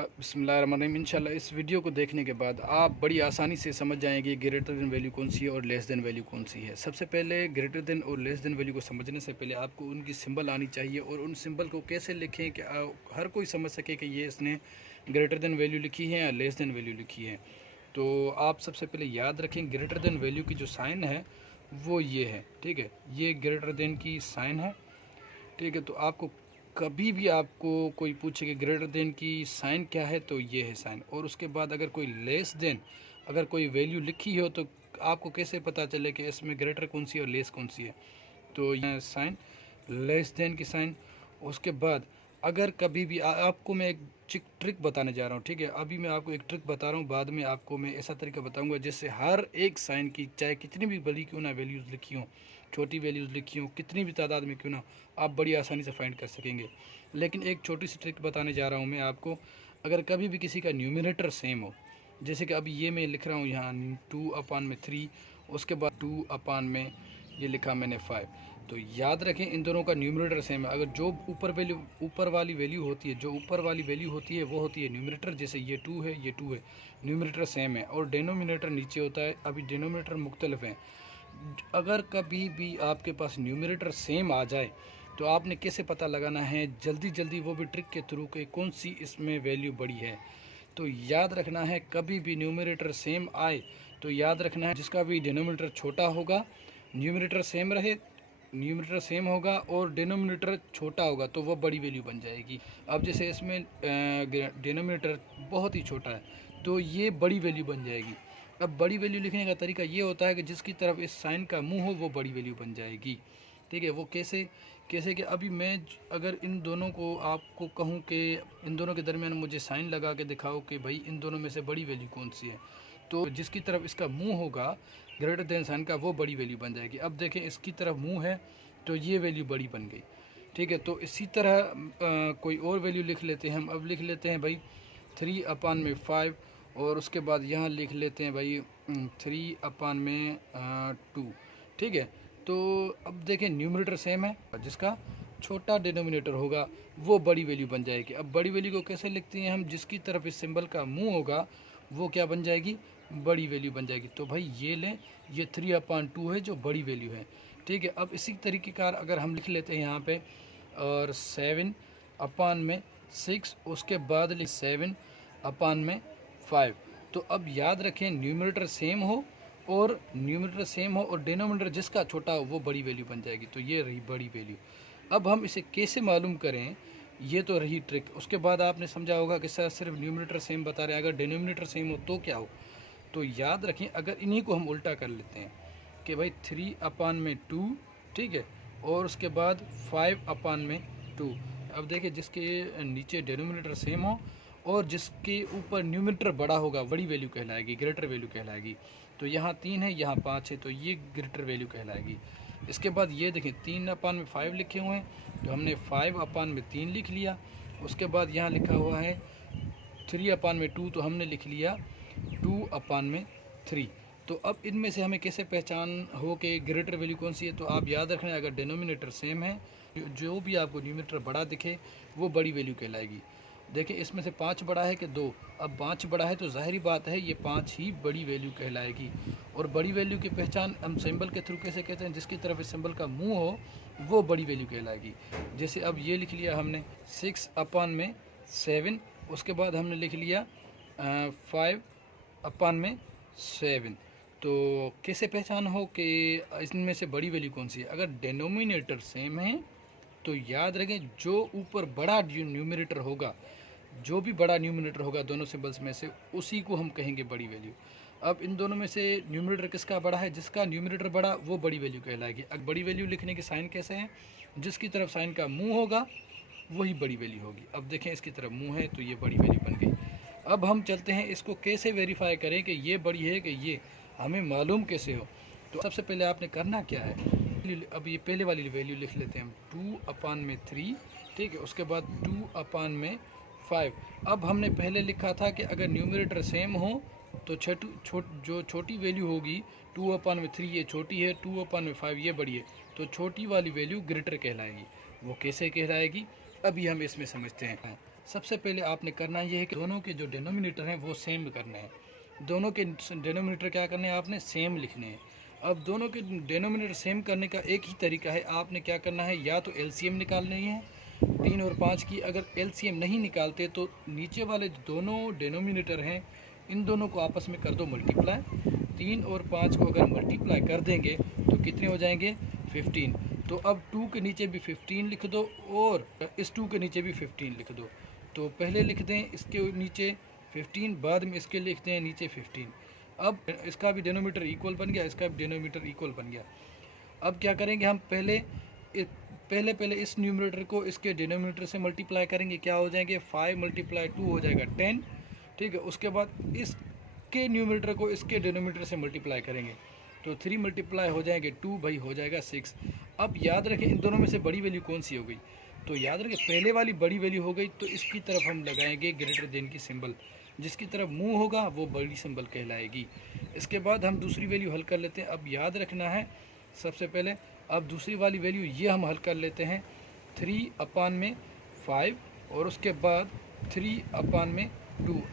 बिस्मिल्लाहिर्रहमानिर्रहीम। इंशाल्लाह इस वीडियो को देखने के बाद आप बड़ी आसानी से समझ जाएंगे ग्रेटर देन वैल्यू कौन सी है और लेस देन वैल्यू कौन सी है। सबसे पहले ग्रेटर देन और लेस देन वैल्यू को समझने से पहले आपको उनकी सिंबल आनी चाहिए और उन सिंबल को कैसे लिखें कि हर कोई समझ सके कि ये इसने ग्रेटर देन वैल्यू लिखी है या लेस देन वैल्यू लिखी है। तो आप सबसे पहले याद रखें ग्रेटर देन वैल्यू की जो साइन है वो ये है, ठीक है। ये ग्रेटर देन की साइन है, ठीक है। तो आपको कभी भी आपको कोई पूछे कि ग्रेटर देन की साइन क्या है तो ये है साइन। और उसके बाद अगर कोई लेस देन अगर कोई वैल्यू लिखी हो तो आपको कैसे पता चले कि इसमें ग्रेटर कौन सी है और लेस कौन सी है। तो ये साइन लेस देन की साइन। उसके बाद अगर कभी भी आपको मैं एक ट्रिक बताने जा रहा हूँ, ठीक है। अभी मैं आपको एक ट्रिक बता रहा हूँ, बाद में आपको मैं ऐसा तरीका बताऊँगा जिससे हर एक साइन की चाहे कितनी भी बड़ी क्यों ना वैल्यूज़ लिखी हों, छोटी वैल्यूज़ लिखी हों, कितनी भी तादाद में क्यों ना, आप बड़ी आसानी से फाइंड कर सकेंगे। लेकिन एक छोटी सी ट्रिक बताने जा रहा हूँ मैं आपको। अगर कभी भी किसी का न्यूमिनेटर सेम हो, जैसे कि अभी ये मैं लिख रहा हूँ यहाँ 2/3, उसके बाद 2/में ये लिखा मैंने 5, तो याद रखें इन दोनों का न्यूमरेटर सेम है। अगर जो ऊपर वाली वैल्यू होती है, जो ऊपर वाली वैल्यू होती है वो होती है न्यूमरेटर, जैसे ये 2 है, ये 2 है, न्यूमरेटर सेम है। और डेनोमिनेटर नीचे होता है, अभी डेनोमिनेटर मुख्तलिफ हैं। अगर कभी भी आपके पास न्यूमरेटर सेम आ जाए तो आपने कैसे पता लगाना है जल्दी जल्दी, वो भी ट्रिक के थ्रू के कौन सी इसमें वैल्यू बड़ी है। तो याद रखना है कभी भी न्यूमरेटर सेम आए तो याद रखना है जिसका भी डिनोमिनेटर छोटा होगा, न्यूमरेटर सेम रहे, न्यूमरेटर सेम होगा और डिनोमिनेटर छोटा होगा तो वो बड़ी वैल्यू बन जाएगी। अब जैसे इसमें डिनोमिनेटर बहुत ही छोटा है तो ये बड़ी वैल्यू बन जाएगी। अब बड़ी वैल्यू लिखने का तरीका ये होता है कि जिसकी तरफ इस साइन का मुंह हो वो बड़ी वैल्यू बन जाएगी, ठीक है। वो कैसे कैसे कि अभी मैं अगर इन दोनों को आपको कहूँ कि इन दोनों के दरमियान मुझे साइन लगा के दिखाओ कि भाई इन दोनों में से बड़ी वैल्यू कौन सी है, तो जिसकी तरफ इसका मुंह होगा ग्रेटर देन साइन का वो बड़ी वैल्यू बन जाएगी। अब देखें इसकी तरफ मुंह है तो ये वैल्यू बड़ी बन गई, ठीक है। तो इसी तरह कोई और वैल्यू लिख लेते हैं हम। अब लिख लेते हैं भाई 3/5 और उसके बाद यहाँ लिख लेते हैं भाई 3/2, ठीक है। तो अब देखें न्यूमरेटर सेम है, जिसका छोटा डिनोमिनेटर होगा वो बड़ी वैल्यू बन जाएगी। अब बड़ी वैल्यू को कैसे लिखते हैं हम, जिसकी तरफ इस सिंबल का मुंह होगा वो क्या बन जाएगी, बड़ी वैल्यू बन जाएगी। तो भाई ये लें, ये 3/2 है जो बड़ी वैल्यू है, ठीक है। अब इसी तरीके का अगर हम लिख लेते हैं यहाँ पे और 7/6, उसके बाद 7/5। तो अब याद रखें न्यूमरेटर सेम हो और डिनोमिनेटर जिसका छोटा हो वो बड़ी वैल्यू बन जाएगी। तो ये रही बड़ी वैल्यू। अब हम इसे कैसे मालूम करें, ये तो रही ट्रिक। उसके बाद आपने समझा होगा कि सर सिर्फ न्यूमरेटर सेम बता रहे हैं, अगर डिनोमिनेटर सेम हो तो क्या हो। तो याद रखें अगर इन्हीं को हम उल्टा कर लेते हैं कि भाई 3/2, ठीक है, और उसके बाद 5/2। अब देखिए जिसके नीचे डिनोमिनेटर सेम हो और जिसके ऊपर न्यूमरेटर बड़ा होगा बड़ी वैल्यू कहलाएगी, ग्रेटर वैल्यू कहलाएगी। तो यहाँ 3 है, यहाँ 5 है, तो ये ग्रेटर वैल्यू कहलाएगी। इसके बाद ये देखें 3/5 लिखे हुए हैं तो हमने 5/3 लिख लिया। उसके बाद यहाँ लिखा हुआ है 3/2 तो हमने लिख लिया 2/3। तो अब इनमें से हमें कैसे पहचान हो कि ग्रेटर वैल्यू कौन सी है। तो आप याद रखना अगर डिनोमिनेटर सेम है, जो भी आपको न्यूमरेटर बड़ा दिखे वो बड़ी वैल्यू कहलाएगी। देखिए इसमें से 5 बड़ा है कि 2, अब 5 बड़ा है तो ज़ाहिरी बात है ये 5 ही बड़ी वैल्यू कहलाएगी। और बड़ी वैल्यू की पहचान हम सिंबल के थ्रू कैसे कहते हैं, जिसकी तरफ इस सिंबल का मुंह हो वो बड़ी वैल्यू कहलाएगी। जैसे अब ये लिख लिया हमने 6/7, उसके बाद हमने लिख लिया 5/7। तो कैसे पहचान हो कि इनमें से बड़ी वैल्यू कौन सी है। अगर डिनोमिनेटर सेम है तो याद रखें जो ऊपर बड़ा न्यूमरेटर होगा, जो भी बड़ा न्यूमरेटर होगा दोनों सिंबल्स में से, उसी को हम कहेंगे बड़ी वैल्यू। अब इन दोनों में से न्यूमरेटर किसका बड़ा है, जिसका न्यूमरेटर बड़ा वो बड़ी वैल्यू कहलाएगी। अब बड़ी वैल्यू लिखने के साइन कैसे हैं, जिसकी तरफ साइन का मुंह होगा वही बड़ी वैल्यू होगी। अब देखें इसकी तरफ मुंह है तो ये बड़ी वैल्यू बन गई। अब हम चलते हैं इसको कैसे वेरीफाई करें कि ये बड़ी है कि ये हमें मालूम कैसे हो। तो सबसे पहले आपने करना क्या है, अब ये पहले वाली वैल्यू लिख लेते हैं हम 2/3, ठीक है। उसके बाद 2/5। अब हमने पहले लिखा था कि अगर न्यूमरेटर सेम हो तो जो छोटी वैल्यू होगी 2/3 ये छोटी है, 2/5 ये बड़ी है, तो छोटी वाली वैल्यू ग्रेटर कहलाएगी। वो कैसे कहलाएगी अभी हम इसमें समझते हैं। सबसे पहले आपने करना ये है कि दोनों के जो डिनोमिनेटर हैं वो सेम करने हैं। दोनों के डिनोमिनेटर क्या करने हैं, आपने सेम लिखने हैं। अब दोनों के डिनोमिनेटर सेम करने का एक ही तरीका है, आपने क्या करना है, या तो एलसीएम निकालनी है 3 और 5 की। अगर एलसीएम नहीं निकालते तो नीचे वाले दोनों डिनोमिनेटर हैं इन दोनों को आपस में कर दो मल्टीप्लाई। 3 और 5 को अगर मल्टीप्लाई कर देंगे तो कितने हो जाएंगे, 15। तो अब 2 के नीचे भी 15 लिख दो और इस 2 के नीचे भी 15 लिख दो। तो पहले लिख दें इसके नीचे 15, बाद में इसके लिखते हैं नीचे 15। अब इसका भी डिनोमीटर इक्वल बन गया, इसका भी डिनोमीटर इक्वल बन गया। अब क्या करेंगे, हम पहले इस न्यूमरेटर को इसके डिनोमीटर से मल्टीप्लाई करेंगे। क्या हो जाएंगे, 5 × 2 हो जाएगा 10, ठीक है। उसके बाद इसके न्यूमरेटर को इसके डिनोमीटर से मल्टीप्लाई करेंगे तो 3 मल्टीप्लाई हो जाएंगे 2, भाई हो जाएगा 6। अब याद रखें इन दोनों में से बड़ी वैल्यू कौन सी हो गई, तो याद रखें पहले वाली बड़ी वैल्यू हो गई, तो इसकी तरफ हम लगाएंगे ग्रेटर देन की सिंबल। जिसकी तरफ मुंह होगा वो बड़ी सिंबल कहलाएगी। इसके बाद हम दूसरी वैल्यू हल कर लेते हैं। अब याद रखना है सबसे पहले, अब दूसरी वाली वैल्यू ये हम हल कर लेते हैं 3/5 और उसके बाद 3/2।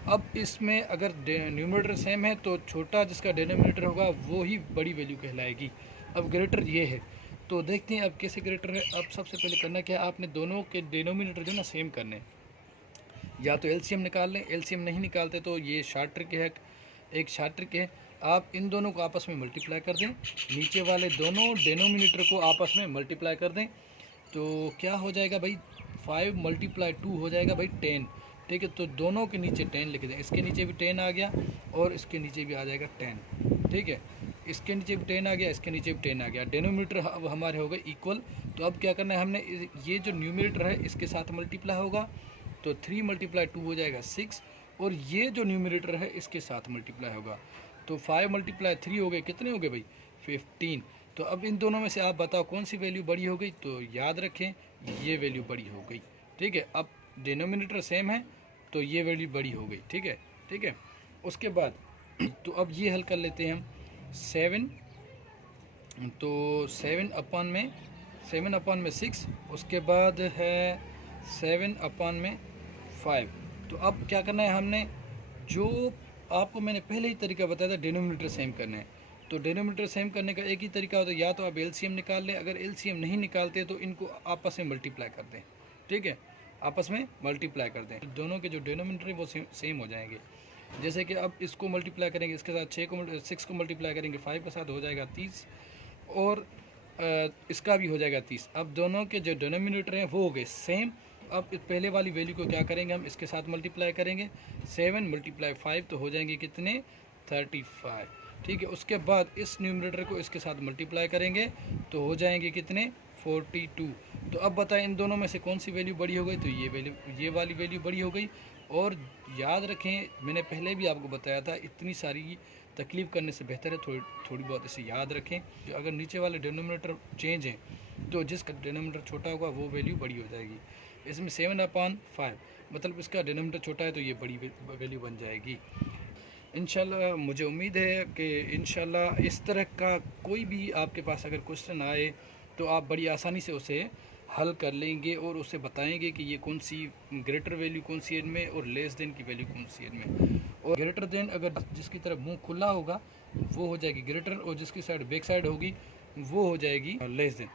अब इसमें अगर न्यूमरेटर सेम है तो छोटा जिसका डिनोमिनेटर होगा वो ही बड़ी वैल्यू कहलाएगी। अब ग्रेटर ये है, तो देखते हैं अब कैसे ग्रेटर है। अब सबसे पहले करना क्या है, आपने दोनों के डिनोमिनेटर जो ना सेम करने, या तो एलसीएम निकाल लें, एलसीएम नहीं निकालते तो ये शॉर्ट ट्रिक है, एक शॉर्ट ट्रिक है। आप इन दोनों को आपस में मल्टीप्लाई कर दें, नीचे वाले दोनों डिनोमिनेटर को आपस में मल्टीप्लाई कर दें, तो क्या हो जाएगा भाई, 5 × 2 हो जाएगा भाई 10, ठीक है। तो दोनों के नीचे 10 लिख दें, इसके नीचे भी 10 आ गया और इसके नीचे भी आ जाएगा 10, ठीक है। इसके नीचे भी 10 आ गया, इसके नीचे भी 10 आ गया, डिनोमिनेटर अब हमारे हो गए इक्वल। तो अब क्या करना है, हमने ये जो न्यूमरेटर है इसके साथ मल्टीप्लाई होगा तो 3 × 2 हो जाएगा 6, और ये जो न्यूमरेटर है इसके साथ मल्टीप्लाई होगा तो 5 × 3 हो गए, कितने हो गए भाई, 15। तो अब इन दोनों में से आप बताओ कौन सी वैल्यू बड़ी हो गई, तो याद रखें ये वैल्यू बड़ी हो गई, ठीक है। अब डिनोमिनेटर सेम है तो ये वैल्यू बड़ी हो गई, ठीक है, ठीक है। उसके बाद तो अब ये हल कर लेते हैं हम 7, तो 7/6, उसके बाद है 7/5। तो अब क्या करना है, हमने जो आपको मैंने पहले ही तरीका बताया था डिनोमिनेटर सेम करना है, तो डिनोमिनेटर सेम करने का एक ही तरीका होता है, या तो आप एलसीएम निकाल लें, अगर एलसीएम नहीं निकालते तो इनको आपस में मल्टीप्लाई कर दें, ठीक है, आपस में मल्टीप्लाई कर दें। दोनों के जो डिनोमिनेटर है वो सेम हो जाएंगे। जैसे कि अब इसको मल्टीप्लाई करेंगे, इसके साथ 6 को मल्टीप्लाई करेंगे 5 के साथ हो जाएगा 30, और इसका भी हो जाएगा 30। अब दोनों के जो डिनोमिनेटर हैं वो हो गए सेम। अब इस पहले वाली वैल्यू को क्या करेंगे, हम इसके साथ मल्टीप्लाई करेंगे, 7 × 5 तो हो जाएंगे कितने, 35, ठीक है। उसके बाद इस न्यूमरेटर को इसके साथ मल्टीप्लाई करेंगे तो हो जाएंगे कितने, 42। तो अब बताएं इन दोनों में से कौन सी वैल्यू बड़ी हो गई, तो ये वाली वैल्यू बड़ी हो गई। और याद रखें मैंने पहले भी आपको बताया था, इतनी सारी तकलीफ़ करने से बेहतर है थोड़ी बहुत इसे याद रखें। अगर नीचे वाले डिनोमिनेटर चेंज हैं तो जिसका डिनोमिनेटर छोटा होगा वो वैल्यू बड़ी हो जाएगी। इसमें 7/5 मतलब इसका डिनोमिनेटर छोटा है तो ये बड़ी वैल्यू बन जाएगी। इंशाल्लाह मुझे उम्मीद है कि इंशाल्लाह इस तरह का कोई भी आपके पास अगर क्वेश्चन आए तो आप बड़ी आसानी से उसे हल कर लेंगे और उसे बताएंगे कि ये कौन सी ग्रेटर वैल्यू कौन सी है इनमें और लेस देन की वैल्यू कौन सी है इनमें। और ग्रेटर देन अगर जिसकी तरफ मुंह खुला होगा वो हो जाएगी ग्रेटर, और जिसकी साइड बैक साइड होगी वो हो जाएगी लेस देन।